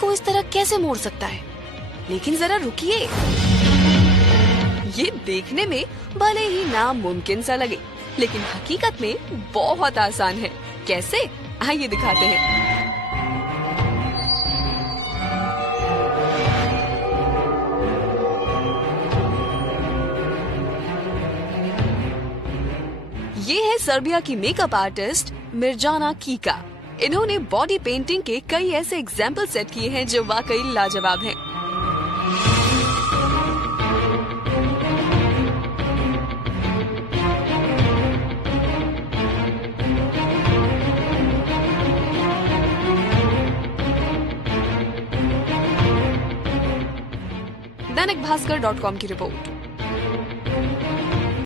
को इस तरह कैसे मोड़ सकता है? लेकिन जरा रुकिए, ये देखने में भले ही नामुमकिन सा लगे, लेकिन हकीकत में बहुत आसान है। कैसे? आइए दिखाते हैं। ये है सर्बिया की मेकअप आर्टिस्ट मिर्जाना कीका। इन्होंने बॉडी पेंटिंग के कई ऐसे एग्जाम्पल सेट किए हैं जो वाकई लाजवाब हैं। दैनिक भास्कर.com की रिपोर्ट।